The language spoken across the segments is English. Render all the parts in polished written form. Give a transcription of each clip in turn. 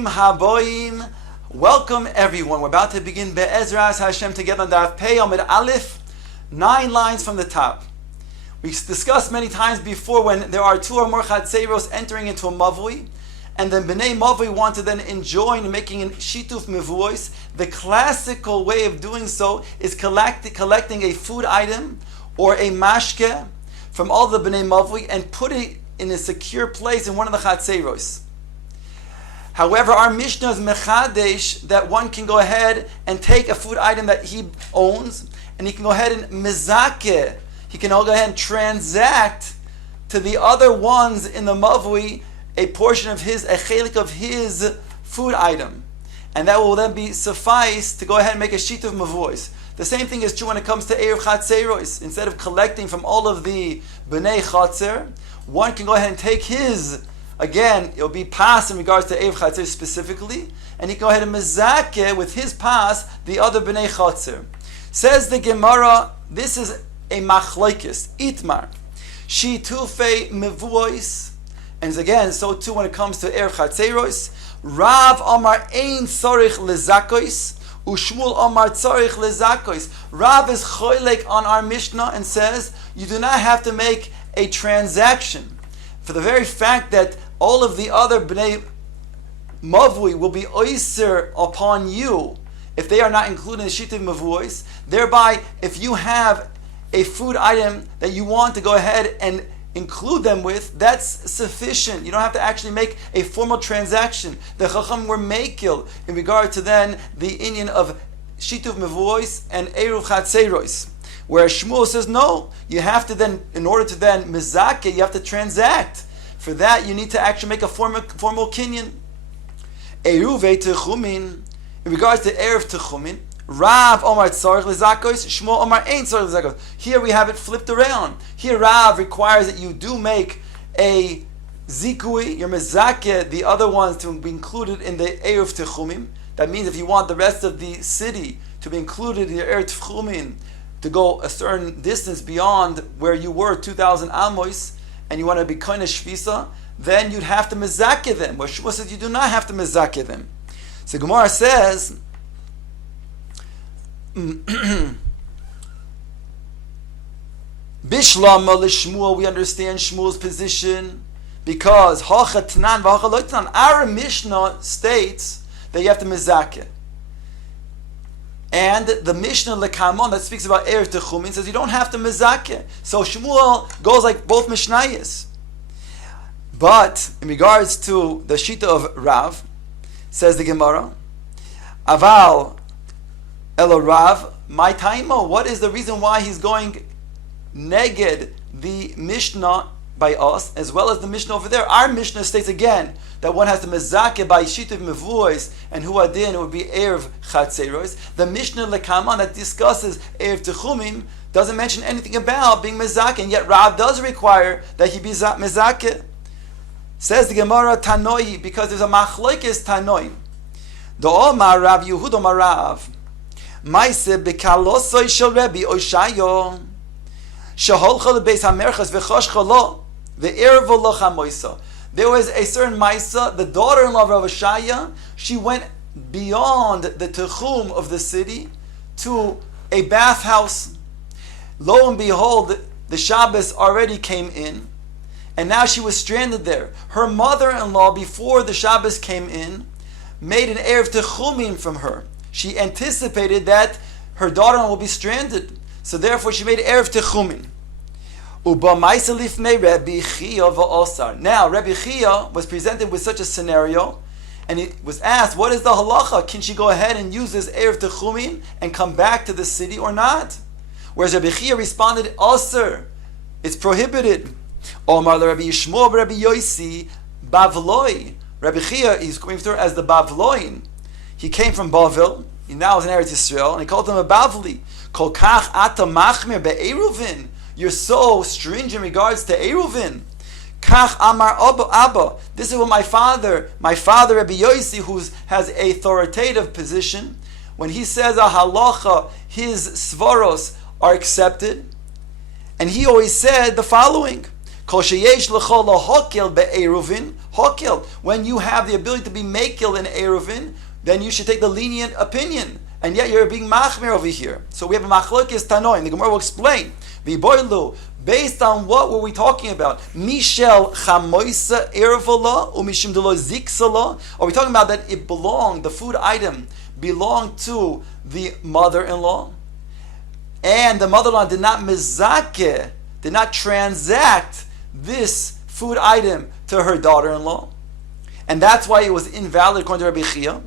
Bruchim Haboim. Welcome everyone. We're about to begin Be'ezras Hashem together on Daf Pei Amud Aleph, 9 lines from the top. We discussed many times before when there are 2 or more Chatzeiros entering into a Mavui, and then B'nai Mavui want to then enjoin making an Shituf Mevuos. The classical way of doing so is collecting a food item or a mashke from all the B'nai Mavui and put it in a secure place in one of the Chatzeiros. However, our Mishnah is mechadesh that one can go ahead and take a food item that he owns, and he can go ahead and mezakeh. He can go ahead and transact to the other ones in the mavui a portion of his, a chelik of his food item, and that will then be suffice to go ahead and make a sheet of mavuos. The same thing is true when it comes to erev chatzeiros. Instead of collecting from all of the bnei chatzer, one can go ahead and take his. Again, it'll be pas in regards to Erev Chatzir specifically, and he can go ahead and mezakeh with his pas the other Bnei Chatzir. Says the Gemara, this is a machlokes, itmar. Shi tufei mevuos, and again, so too when it comes to Erev Chatziros, Rav Amar ein tzorich lezakos, u'Shmuel Amar tzorich lezakos. Rav is choylek on our Mishnah and says, you do not have to make a transaction. For the very fact that all of the other Bnei Mavui will be oyser upon you if they are not included in the Shittiv Mavuos. Thereby, if you have a food item that you want to go ahead and include them with, that's sufficient. You don't have to actually make a formal transaction. The Chacham were makil in regard to then the inyan of Shittiv Mavuos and Eruv Chatzeiros. Whereas Shmuel says, no, you have to then, in order to then mezakeh, you have to transact. For that, you need to actually make a formal kinyan. Eruv techumin, in regards to Erev techumin, Rav Omar tzarich lezakos, Shmuel Omar ein tzarich lezakos. Here we have it flipped around. Here Rav requires that you do make a zikui, your mezakeh, the other ones to be included in the Erev techumim. That means if you want the rest of the city to be included in your Erev techumin, to go a certain distance beyond where you were, 2,000 amos, and you want to be kind of shvisa, then you'd have to mezakeh them. Where Shmuel says you do not have to mezakeh them. So Gemara says, Bishlama l'Shmuel, we understand Shmuel's position because hacha tnan v'hacha lo tnan. Our Mishnah states that you have to mezakeh. And the Mishnah Lekamon that speaks about Erev Techumin says you don't have to mezakeh. So Shmuel goes like both Mishnayos. But in regards to the Shita of Rav, says the Gemara, Aval Elo Rav, my taimo, what is the reason why he's going neged the Mishnah by us, as well as the Mishnah over there? Our Mishnah states again that one has to mezakeh by Shittiv Mevuos, and Huadin, it would be Erev Chatzeiros. The Mishnah Lekaman that discusses Erev Techumim doesn't mention anything about being mezakeh, and yet Rav does require that he be mezakeh. Says the Gemara Tanoi, because there's a machlokes Tanoi. Do'omar Rav Yehuda Omar Rav, Maise bekalosoi shel Rebbe Oshayo, sheholcha lebeis hamerchas v'choshcha lo ve'ervo lo chamoisa. There was a certain Maisa, the daughter-in-law of Rav Oshaya, she went beyond the Techum of the city to a bathhouse. Lo and behold, the Shabbos already came in, and now she was stranded there. Her mother-in-law, before the Shabbos came in, made an Erev Techumim from her. She anticipated that her daughter-in-law will be stranded, so therefore she made Erev Techumim. Now, Rabbi Chia was presented with such a scenario, and he was asked, what is the halacha? Can she go ahead and use this Erev Techumim and come back to the city or not? Whereas Rabbi Chia responded, Aser, it's prohibited. Omar Rabbi Yishmael Rabbi Yosi Bavloi. Rabbi Chia is going to her as the Bavloin. He came from Bavel, he now is in Eretz Yisrael, and he called him a Bavli. Kol kach ata machmir be'eruvin. You're so stringent in regards to Eruvin. Kach amar Abba. This is what my father Rabbi Yosi, who has a authoritative position, when he says a halacha, his svaros are accepted. And he always said the following: When you have the ability to be makil in eruvin, then you should take the lenient opinion. And yet you're being machmir over here. So we have a machlokes tanoim. The Gemara will explain. V'boilu, based on what were we talking about? Mishel chamoisa ervola umishim delo ziksala. Are we talking about that it belonged, the food item belonged to the mother-in-law, and the mother-in-law did not mizake, did not transact this food item to her daughter-in-law, and that's why it was invalid according to Rabbi Chia.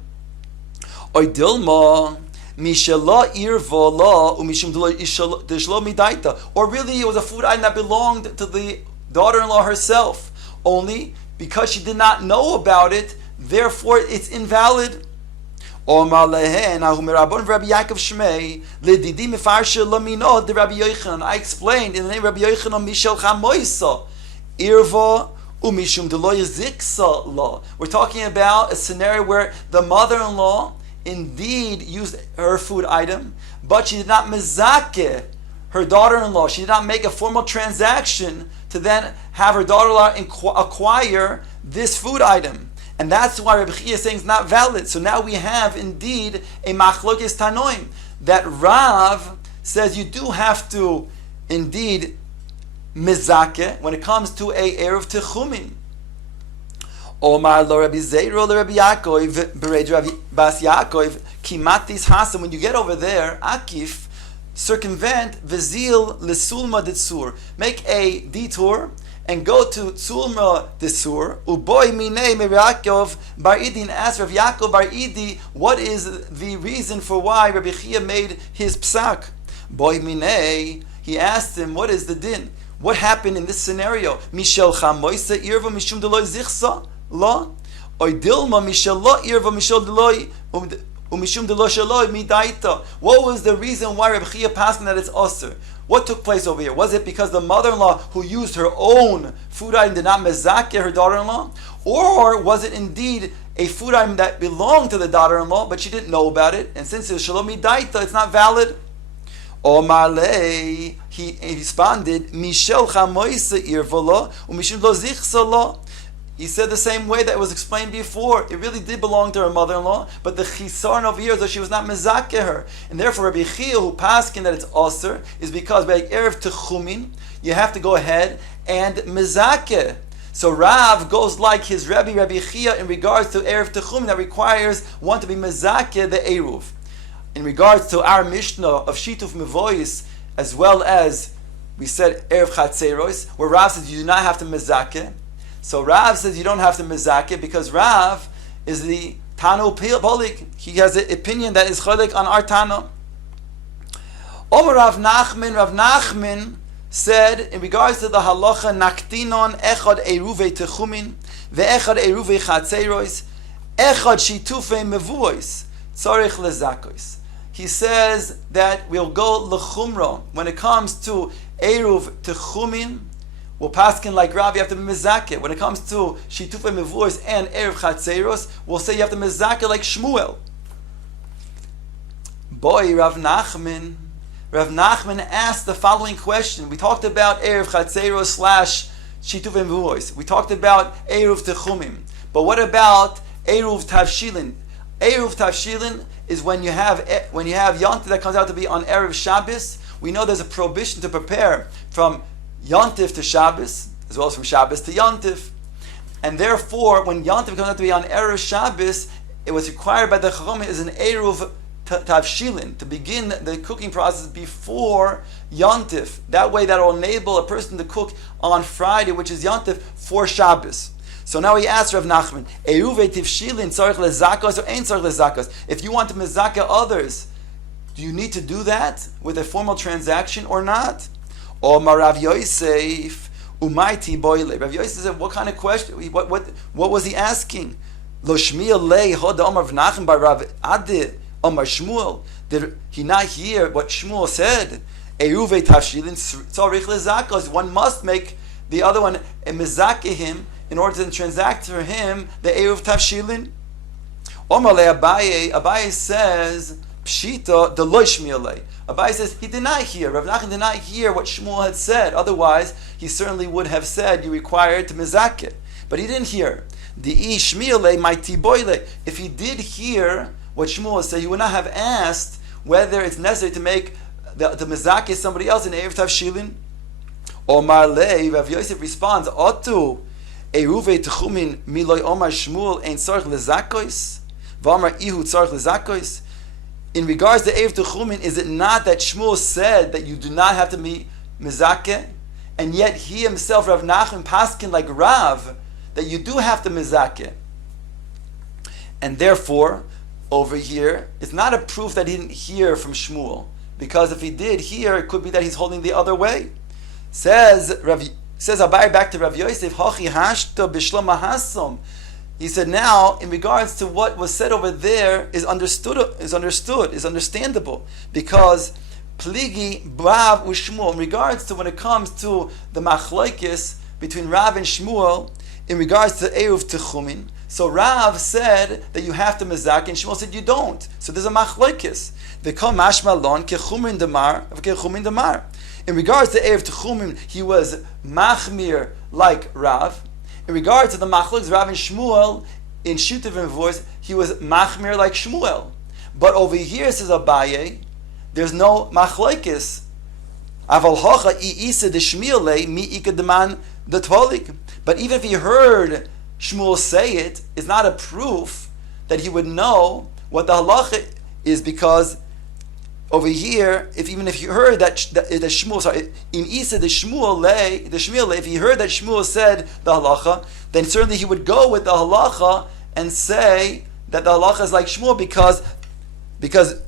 Or dilma mishala irvola umishim deshlo midaita. Or really it was a food item that belonged to the daughter-in-law herself. Only because she did not know about it, therefore it's invalid. And I explained in the name of Rabbi Yochanan Mishel Chamoisa Irva Umishum Deloy Ziksa Law. We're talking about a scenario where the mother-in-law indeed used her food item, but she did not mezake her daughter-in-law. She did not make a formal transaction to then have her daughter-in-law acquire this food item. And that's why Rabbi Chia is saying it's not valid. So now we have indeed a machlokes tanoim, that Rav says you do have to indeed mezake when it comes to a erev techumin. Omar lo Rabbi Zeiro lo Rabbi Yaakov bereid Rabbi Bas Yaakov kimatis hasan. When you get over there, akif, circumvent vizil lesulma ditzur, make a detour and go to Tzulma Desur. Uboy minei Yaakov Bar Idi, and ask Rav Yaakov Bar Idi what is the reason for why Rabbi Chia made his psak. Boy minei, he asked him, what is the din? What happened in this scenario? Mishel chamoisa irva mishum deloy zichsa la, or dilma mishel lo irva mishel deloy umishum deloy shaloi midaita. What was the reason why Rabbi Chia passed that it's osir? What took place over here? Was it because the mother-in-law who used her own food item did not mezake her daughter-in-law? Or was it indeed a food item that belonged to the daughter-in-law, but she didn't know about it? And since it's shalom midaita, it's not valid. Omar lei, he responded, Mishel chamoisa irvola, umishum lo zichsala. He said the same way that was explained before. It really did belong to her mother-in-law, but the chisaron over here is that she was not mezakeh her. And therefore Rabbi Chia, who paskin that it's aser, is because by erev techumin, you have to go ahead and mezakeh. So Rav goes like his Rabbi Chia in regards to erev techumin that requires one to be mezakeh the eruv. In regards to our Mishnah of Shituf Mevois, as well as we said erev chatzeros, where Rav says you do not have to mezakeh. So Rav says you don't have to mezakeh because Rav is the Tanu Polik. He has an opinion that is cholik on our Tana. Omer Rav Nachman said in regards to the halacha naktinon echad eruve techumin ve'echad eruve chatzeros echad shitufei mevuos tzarich lezakos. He says that we'll go lechumra when it comes to eruv techumin. We'll paskin like Rav, you have to be mezakeh. When it comes to shitufei mevuos and erev chatzeros, we'll say you have to mezakeh like Shmuel. Boy, Rav Nachman asked the following question. We talked about erev chatzeros slash shitufei mevuos. We talked about eruv techumim. But what about eruv tavshilin? Eruv tavshilin is when you have yontif that comes out to be on erev Shabbos. We know there's a prohibition to prepare from Yontif to Shabbos, as well as from Shabbos to Yontif. And therefore, when Yontif comes out to be on Erev Shabbos, it was required by the Chacham is an Eruv Tavshilin, to begin the cooking process before Yontif. That way that will enable a person to cook on Friday, which is Yontif, for Shabbos. So now he asks Rav Nachman, Eruv Tivshilin tzarich lezakos or ein tzarich lezakos? If you want to mezakah others, do you need to do that with a formal transaction or not? Omar Rav Yosef, Umaiti Boile. Rav Yosef said, what kind of question? What was he asking? Lo Shmiel lei hoda Omar V'nachim bar Rav Adi Omar Shmuel. Did he not hear what Shmuel said? Eruve tavshilin tzarich lezakos. One must make the other one a mezakeh him in order to transact for him the eruv tavshilin. Omar le Abaye. Abaye says Pshita the loy shmi'alei. Abai says he did not hear. Rav Nachman did not hear what Shmuel had said. Otherwise, he certainly would have said you required to mizakeh. But he didn't hear. The shmi'alei my tiboile. If he did hear what Shmuel said, he would not have asked whether it's necessary to make the mizakeh somebody else in Erev Tavshilin. Omar lei, Rav Yosef responds, Otu eruve techumin miloi Omar Shmuel ein tzarich lezakois v'Omar ihu tzarich lezakois. In regards to Erev Techumin, is it not that Shmuel said that you do not have to be mizakeh, and yet he himself, Rav Nachman, paskin like Rav, that you do have to mizakeh? And therefore, over here, it's not a proof that he didn't hear from Shmuel, because if he did hear, it could be that he's holding the other way. Says Abai back to Rav Yosef, Hachi hashta b'shlom hasom. He said, now, in regards to what was said over there, is understandable, because pligi Rav u'Shmuel, in regards to when it comes to the machlokes between Rav and Shmuel, in regards to Eruv Techumin, so Rav said that you have to mezak, and Shmuel said you don't. So there's a machlokes. V'kol mashma lon kechumin damar v'kechumin damar. In regards to Erev Techumin, he was machmir like Rav. In regards to the machlokes Rav and Shmuel, in Shutiv and voice, he was machmir like Shmuel. But over here, says Abaye, there's no machlokes. Aval hocha i'isa de shmiele mi ikademan de tvolik. But even if he heard Shmuel say it, it's not a proof that he would know what the halacha is, because over here, if you heard that Shmuel, sorry, in Isa the Shmuel, if he heard that Shmuel said the halacha, then certainly he would go with the halacha and say that the halacha is like Shmuel, because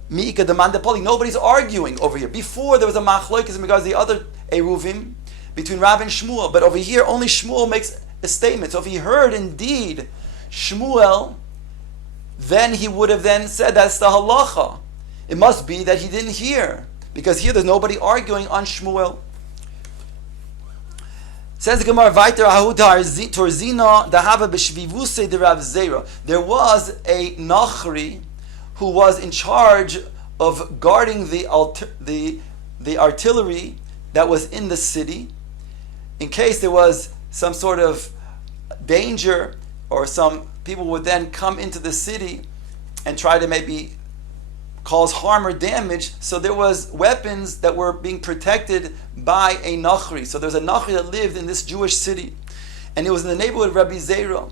Mi'ika demanda poli, nobody's arguing over here. Before there was a machlokes in regards to the other eruvim between Rav and Shmuel, but over here only Shmuel makes a statement. So if he heard indeed Shmuel, then he would have then said that's the halacha. It must be that he didn't hear, because here there's nobody arguing on Shmuel. Says the Gemara, Torzina dahava b'shvivuse de Rav Zera. There was a Nachri who was in charge of guarding the artillery that was in the city, in case there was some sort of danger, or some people would then come into the city and try to maybe cause harm or damage. So there was weapons that were being protected by a Nachri. So there's a Nachri that lived in this Jewish city, and it was in the neighborhood of Rabbi Zera.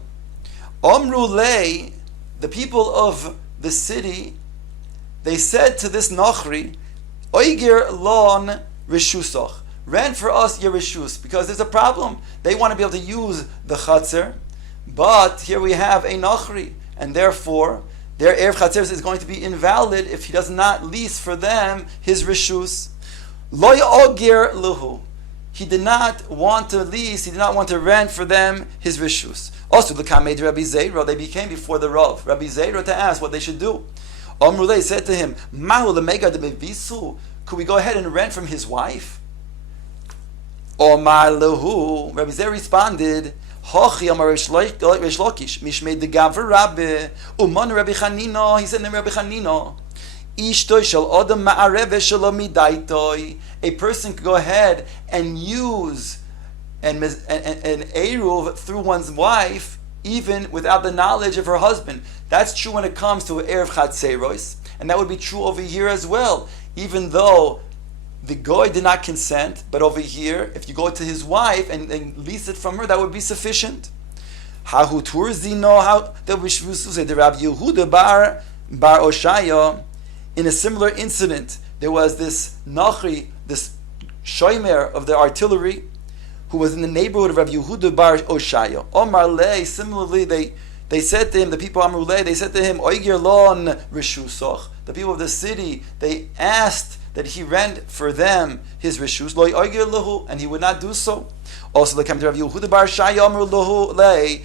Omru lei, the people of the city, they said to this Nachri, Oigir lon reshusach, rent for us your reshus, because there's a problem. They want to be able to use the Chatzer, but here we have a Nachri, and therefore their Erev Chatzer is going to be invalid if he does not lease for them his reshus. Lo ogir luhu, he did not want to lease, he did not want to rent for them his reshus. Also, the Kamed Rabbi Zera, they became before the Rav, Rabbi Zera, to ask what they should do. Omrulei said to him, Mahu lemega de mevisu, could we go ahead and rent from his wife? Omar lehu, Rabbi Zera responded, Hochi Amar Reish Lakish, Mishmei de Gaver Rabbi, Uman Rabbi Chanina, he said to Rabbi Chanina, Ishtoi shel Odom Ma'areve shelo midaitoi, a person could go ahead and use an eruv through one's wife, even without the knowledge of her husband. That's true when it comes to Erev Chatzeros, and that would be true over here as well. Even though the goy did not consent, but over here, if you go to his wife and lease it from her, that would be sufficient. Hahu turzino, how the Rav Yehuda bar Oshaya, in a similar incident, there was this Nachri, this shomer of the artillery, who was in the neighborhood of Rav Yehuda bar Oshaya. Omar lei, similarly, they said to him, the people of Amrulei, they said to him, Oigir lon rishusoch, the people of the city, they asked that he rent for them his reshus, lo oigir lahu, and he would not do so. Also, they came to Rav Yehuda bar Oshaya, Amru lahu lei,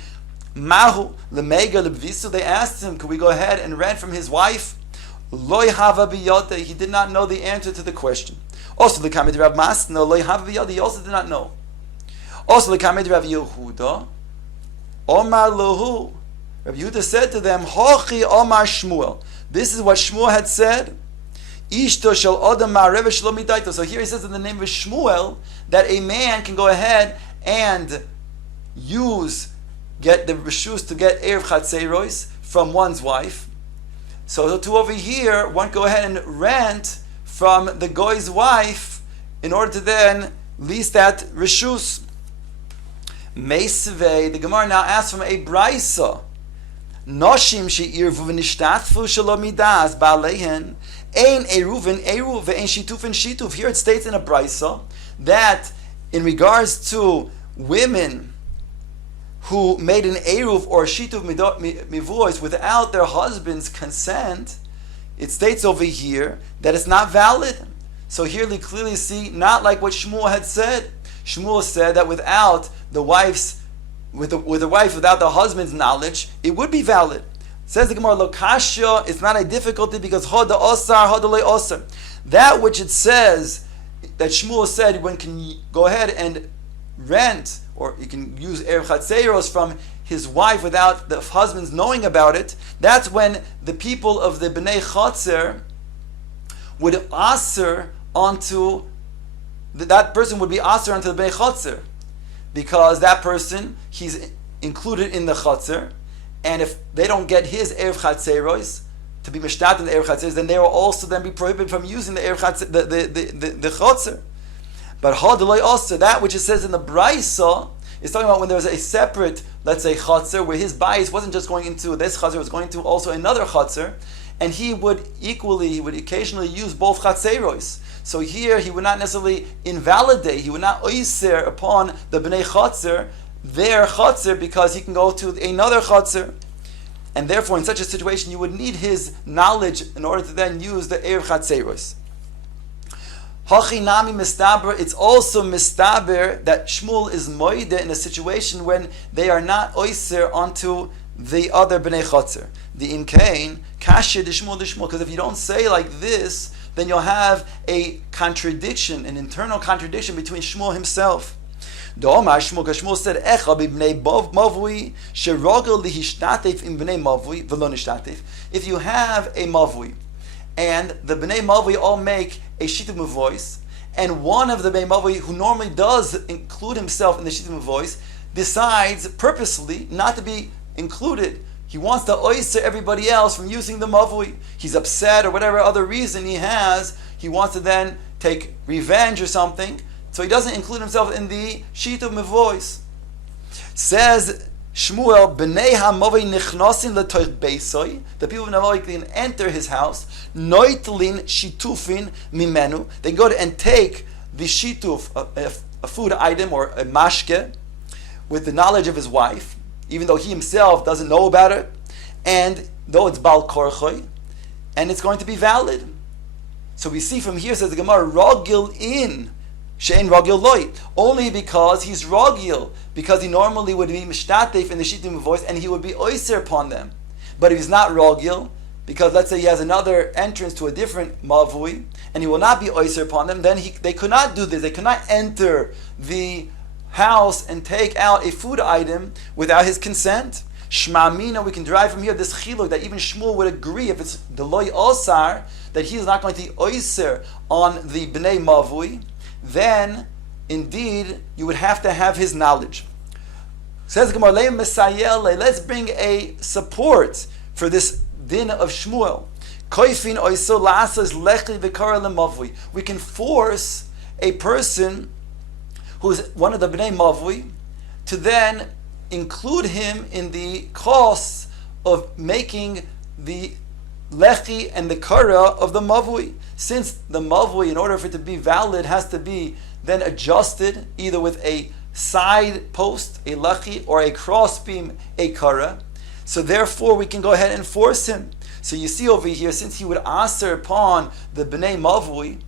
mahu lemega lebvisu, they asked him, could we go ahead and rent from his wife? Loi hava biyote, he did not know the answer to the question. Also, the Kamed Rav Masna, loi hava biyote, he also did not know. Also, the Kamed Rav Yehuda, Omar lahu, Rav Yehuda said to them, Hochi Omar Shmuel, this is what Shmuel had said, Ishto shel Adam ma'arev shelo midaito. So here he says in the name of Shmuel that a man can go ahead and get the reshus to get erev chatzeiros from one's wife. So to over here, one go ahead and rent from the goy's wife in order to then lease that reshus. Meisvei, the Gemara now asks from a brisa. Noshim she'irvu v'nishtatfu shelo midas ba'alehen ein eruvin eruv ve'ein shitufin shituf. Here it states in a brisa that in regards to women who made an eruv or shituv mivois without their husband's consent, it states over here that it's not valid. So here we clearly see not like what Shmuel had said. Shmuel said that without the wife's with the wife without the husband's knowledge, it would be valid. Says the Gemara, Lokashya, it's not a difficulty because hoda osar, hoda le osar. That which it says that Shmuel said one can go ahead and rent, or you can use erev chatzeiros from his wife without the husband's knowing about it. That's when the people of the Bnei Chatzer would aser onto that person would be aser onto the Bnei Chatzer, because that person he's included in the Chatzer, and if they don't get his erev chatzeiros to be mishtat in the erev chatzeiros, then they will also then be prohibited from using the erev chatzeiros, the Chatzer. But hadaloi also, that which it says in the Brisa is talking about when there was a separate, let's say, Chatzer, where his bias wasn't just going into this Chatzer, it was going to also another Chatzer, and he would occasionally use both Chatzeiros. So here he would not necessarily invalidate, he would not oiser upon the Bnei Chatzer, their Chatzer, because he can go to another Chatzer. And therefore, in such a situation, you would need his knowledge in order to then use the Erev Chatzeiros. Hachinami mistaber, it's also mistaber that Shmuel is moide in a situation when they are not oiser onto the other Bnei Chatzer. The imkain, kasher de Shmuel, because if you don't say like this, then you'll have a contradiction, an internal contradiction between Shmuel himself. Shmuel said, Echa b'bnei mavui, sherogel lihishtatef im bnei mavui, v'lo nishtatef. If you have a mavui, and the Bnei Mavui all make a Shittim voice, and one of the Bnei Mavui, who normally does include himself in the Shittim voice, decides purposely not to be included. He wants to oyster everybody else from using the Mavui. He's upset or whatever other reason he has. He wants to then take revenge or something, so he doesn't include himself in the Shittim voice. Says Shmuel, Bnei HaMavui nichnosin letoich beisoi, the people of Mavui can enter his house, noitlin shitufin mimenu, they go and take the shituf, a food item or a mashke, with the knowledge of his wife, even though he himself doesn't know about it, and though it's bal korchoi, and it's going to be valid. So we see from here, says the Gemara, rogil in, she'en rogil loy, only because he's rogil, because he normally would be mishtatef in the shittim voice, and he would be oyser upon them. But if he's not rogil, because let's say he has another entrance to a different mavui, and he will not be oyser upon them, then they could not do this. They could not enter the house and take out a food item without his consent. Shma mina, we can derive from here this chiluk that even Shmuel would agree, if it's the loy osar, that he is not going to be oyser on the bnei mavui, then indeed you would have to have his knowledge. Says Gemara, let's bring a support for this din of Shmuel. We can force a person who's one of the Bnei Mavui to then include him in the costs of making the lechi and the kara of the Mavui. Since the Mavui, in order for it to be valid, has to be then adjusted either with a side post, a lechi, or a crossbeam, a kara. So therefore we can go ahead and force him. So you see over here, since he would aser upon the Bnei Mavui,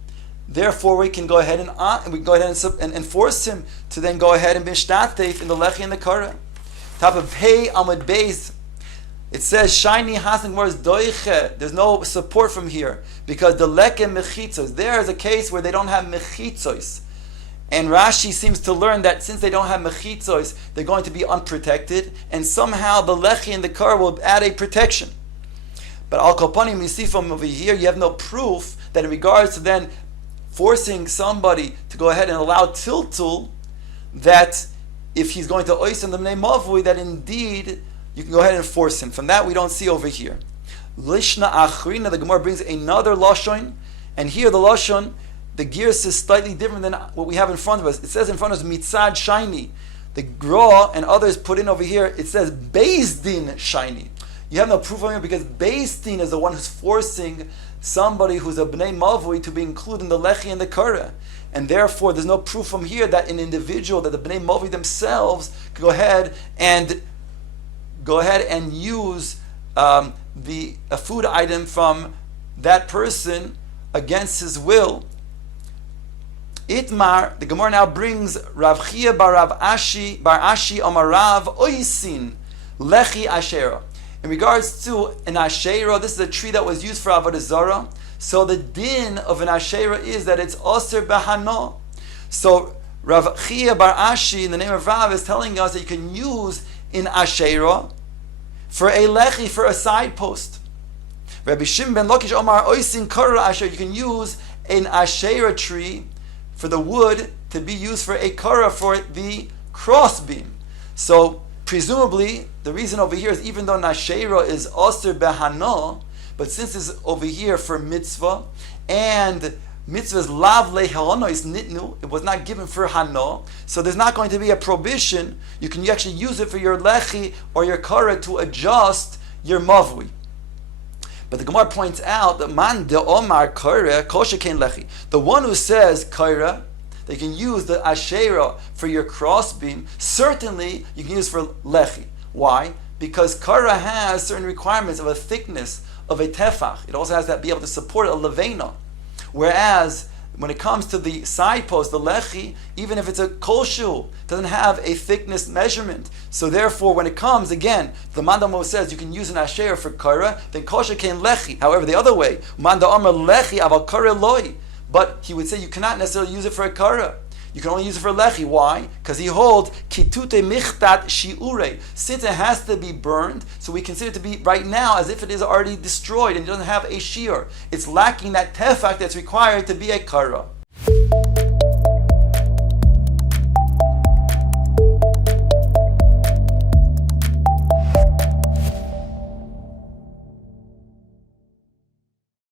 therefore we can go ahead and force him to then go ahead and be shtatef in the lechi and the kara. Top of Pei Amud Beis, it says shiny hasan words doiche. There's no support from here because the leke mechitzos. There is a case where they don't have mechitzos, and Rashi seems to learn that since they don't have mechitzos, they're going to be unprotected, and somehow the lechi and the kara will add a protection. But al kopanim, you see from over here, you have no proof that in regards to then forcing somebody to go ahead and allow tiltul, that if he's going to oisim the bnei mavui, that indeed you can go ahead and force him. From that we don't see over here. Lishna achrina, the Gemara brings another lashon, and here the lashon, the gears is slightly different than what we have in front of us. It says in front of us mitzad shiny. The Gra and others put in over here, it says Beis Din shiny. You have no proof of it because Beis Din is the one who's forcing somebody who's a bnei mavui to be included in the lechi and the kara. And therefore there's no proof from here that an individual, that the bnei mavui themselves could go ahead and use a food item from that person against his will. Itmar, the Gemara now brings Rav Chia bar Ashi Amar Rav Oisin Lechi Ashera. In regards to an Ashera, this is a tree that was used for Avodah Zarah. So the din of an Ashera is that it's Osir Behano. So Rav Chia bar Ashi, in the name of Rav, is telling us that you can use an Ashera for a Lechi, for a side post. Rabbi Shimon ben Lakish Omar Oisin Kara Asher, you can use an Ashera tree for the wood to be used for a kara, for the crossbeam. So presumably the reason over here is even though nashera is osir behana, but since it's over here for mitzvah, and mitzvah's lav lehana is nitnu, it was not given for hana, so there's not going to be a prohibition. You can actually use it for your lechi or your kara to adjust your mavui. But the Gemara points out that man de omar kara kosher kein lechi. The one who says kara, that you can use the ashera for your crossbeam, certainly you can use for lechi. Why? Because kara has certain requirements of a thickness of a tefach. It also has to be able to support a levena. Whereas when it comes to the side post, the lechi, even if it's a koshu, doesn't have a thickness measurement. So therefore, when it comes, again, the Mandamo says you can use an asher for kara, then kosher can lechi. However, the other way, Manda Amar lechi aval kara loy. But he would say you cannot necessarily use it for a kara. You can only use it for lechi. Why? Because he holds kitute michtat shiure. Since it has to be burned, so we consider it to be right now as if it is already destroyed and it doesn't have a shiur. It's lacking that tefach that's required to be a kara.